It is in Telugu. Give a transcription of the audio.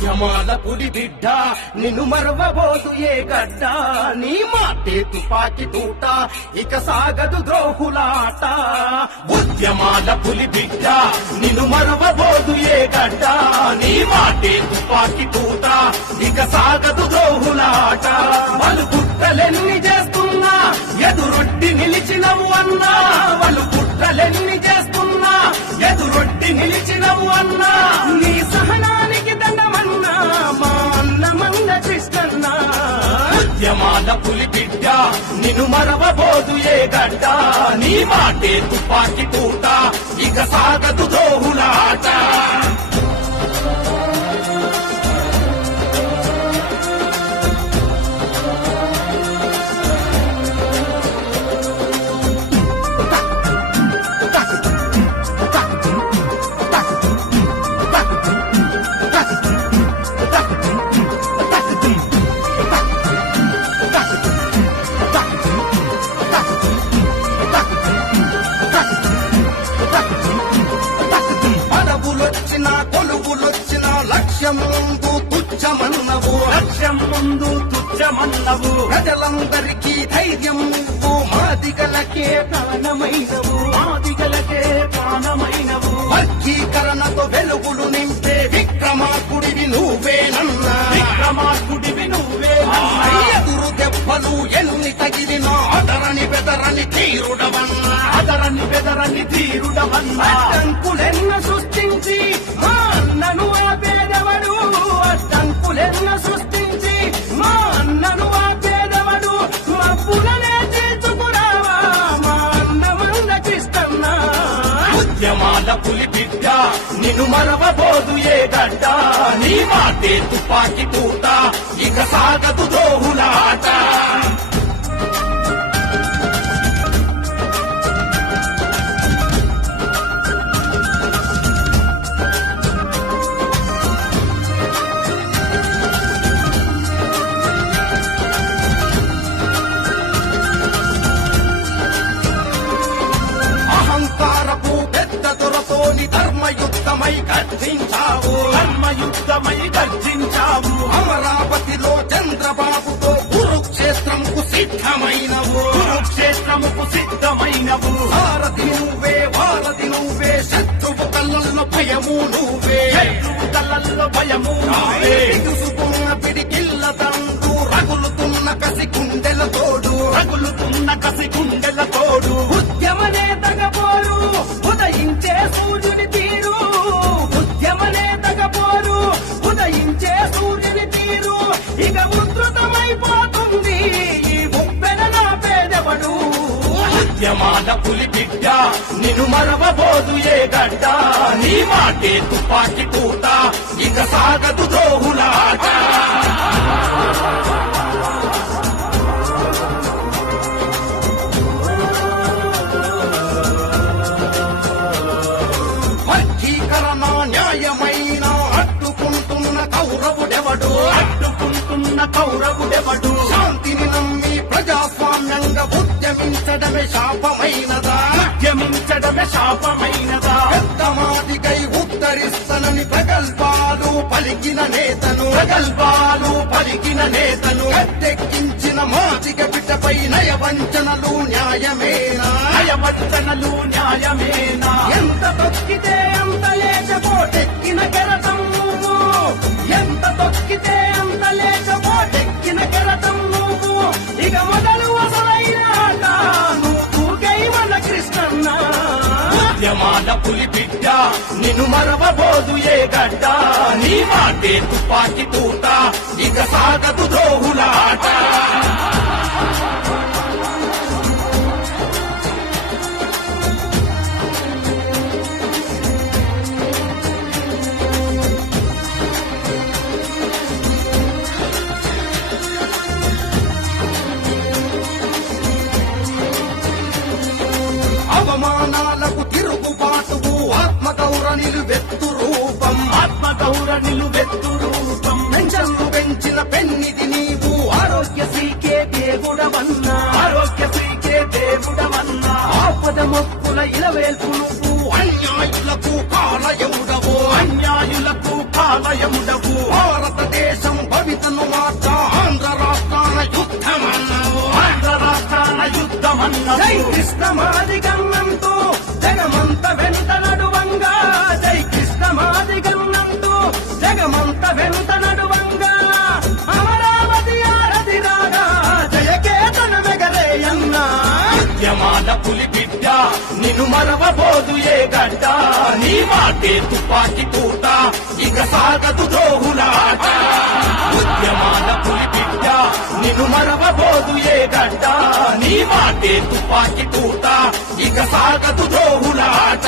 ఉద్యమాల పులి బిడ్డ నిన్ను మరవబోదు ఏ గడ్డ నీ మాటే తుపాకి తూట ఇక సాగదు ద్రోహులాట ఉద్యమాల పులి బిడ్డ నిన్ను మరవబోదు ఏ గడ్డ నీ మాటే తుపాకి తూట ఇక సాగదు ద్రోహులాట వాళ్ళు కుట్రలెన్ని చేస్తున్నా ఎదురొడ్డి నిలిచినవు అన్నా వాళ్ళు కుట్రలెన్ని చేస్తున్నా ఎదురొడ్డి నిలిచినవు అన్నా నీ సహనానికి దండమన్నా మా అన్నమన్న కృష్ణన్న ఉద్యమాల పులి బిడ్డ నిన్ను మరవబోదు ఏ గడ్డ నీ మాటే తుపాకి తూట ఇక సాగదు ద్రోహులాట ముందు తుచ్చమన్నవు ప్రజలందరికీ ధైర్యం నువ్వు మాదిగలకే ప్రాణమైనవు మాదిగలకే ప్రాణమైనవు వర్గీకరణతో వెలుగులు నింపే విక్రమార్కుడివి నువ్వేనన్నా విక్రమార్కుడివి నువ్వేనన్నా ఎదురు దెబ్బలు ఎన్ని తగిలినా అదరని బెదరని తీరుడవన్నా అదరని బెదరని తీరుడవన్నా అడ్డంకులెన్న సృష్టించి మా అన్నను ఆపేదవడు అడ్డంకులెన్న సృష్టించి మా అన్నను ఆపేదవడు మా పులనే చేర్చుకురావా మా అన్నమన్న కృష్ణన్న ఉద్యమాల పులి బిడ్డ నిన్ను మరవబోదు ఏ గడ్డ నీ మాటే తుపాకి తూట ఇక సాగదు ద్రోహులాట ధర్మయుద్ధమై గర్జించావు ధర్మయుద్ధమై గర్జించావు అమరావతిలో చంద్రబాబుతో కురుక్షేత్రంకు సిద్ధమైనవు కురుక్షేత్రముకు సిద్ధమైనవు భారతి నువ్వే వారధి నువ్వే శత్రువు కళ్ళల్లో భయము నువ్వే శత్రువు కళ్ళల్లో భయము నువ్వే ఎదుసుకున్న పిడికిల్ల తండు రగులుతున్న కసి గుండెల తోడు రగులుతున్న కసి గుండెల తోడు ఉద్యమ నేతగా పోరు ఉదయించే సూర్యుడి తీరు ఉద్యమ నేతగా పోరు ఉదయించే సూర్యుడి తీరు ఇక ఉధృతమైపోతుంది ఈ ఉప్పెన నా పేదవడు ఉద్యమాల పులి బిడ్డ నిన్ను మరవబోదు ఏ గడ్డ నీ మాటే తుపాకి తూట ఇక సాగదు ద్రోహులాట అడ్డుకుంటున్న కౌరవుడెవడు శాంతిని నమ్మి ప్రజాస్వామ్యంగా ఉద్యమించడమే శాపమైనదా ఉద్యమించడమే శాపమైనదా పెద్ద మాదిగై ఉద్ధరిస్తనని ప్రగల్భాలు పలికిన నేతను గట్టెక్కించిన మాదిగ బిడ్డపై నయవంచనలు న్యాయమేనా నయవంచనలు న్యాయమేనా ఎంత తొక్కితే అంత లేకపోటెక్కిన కెరటం నువ్వు ఎంత తొక్కితే అంత లేకపోటెక్కిన కెరటం నువ్వు ఇక మొదలు అసలైన ఆట నువ్వు గైవన కృష్ణన్న ఉద్యమాల పులి బిడ్డ నిన్ను మరవబోదు ఏ గడ్డ నీ మాటే తుపాకి తూట ఇక సాగదు ద్రోహులాట అవమానాలకు తిరుగుబాటువు ఆత్మగౌర నిలువెత్తు రూపం పెంచలు పెంచిన పెన్నిది నీవు మాది గన్నంటూ జగమంత వెంట నడువంగా జై కృష్ణ మాది గన్నంటూ జగమంత వెంట నడువంగా అమరావతి ఆరతి రాగా జయకేతన మెగరేయన్నా ఉద్యమాల పులి బిడ్డ నిన్ను మరవబోదు ఏ గడ్డ నీ మాటే తుపాకి తూట ఇక సాగదు ద్రోహులాట ఉద్యమాల పులి బిడ్డ నిన్ను మరవబోదు ఏ గడ్డ నీ మాటే తుపాకి తూట ఇక సాగదు ద్రోహులాట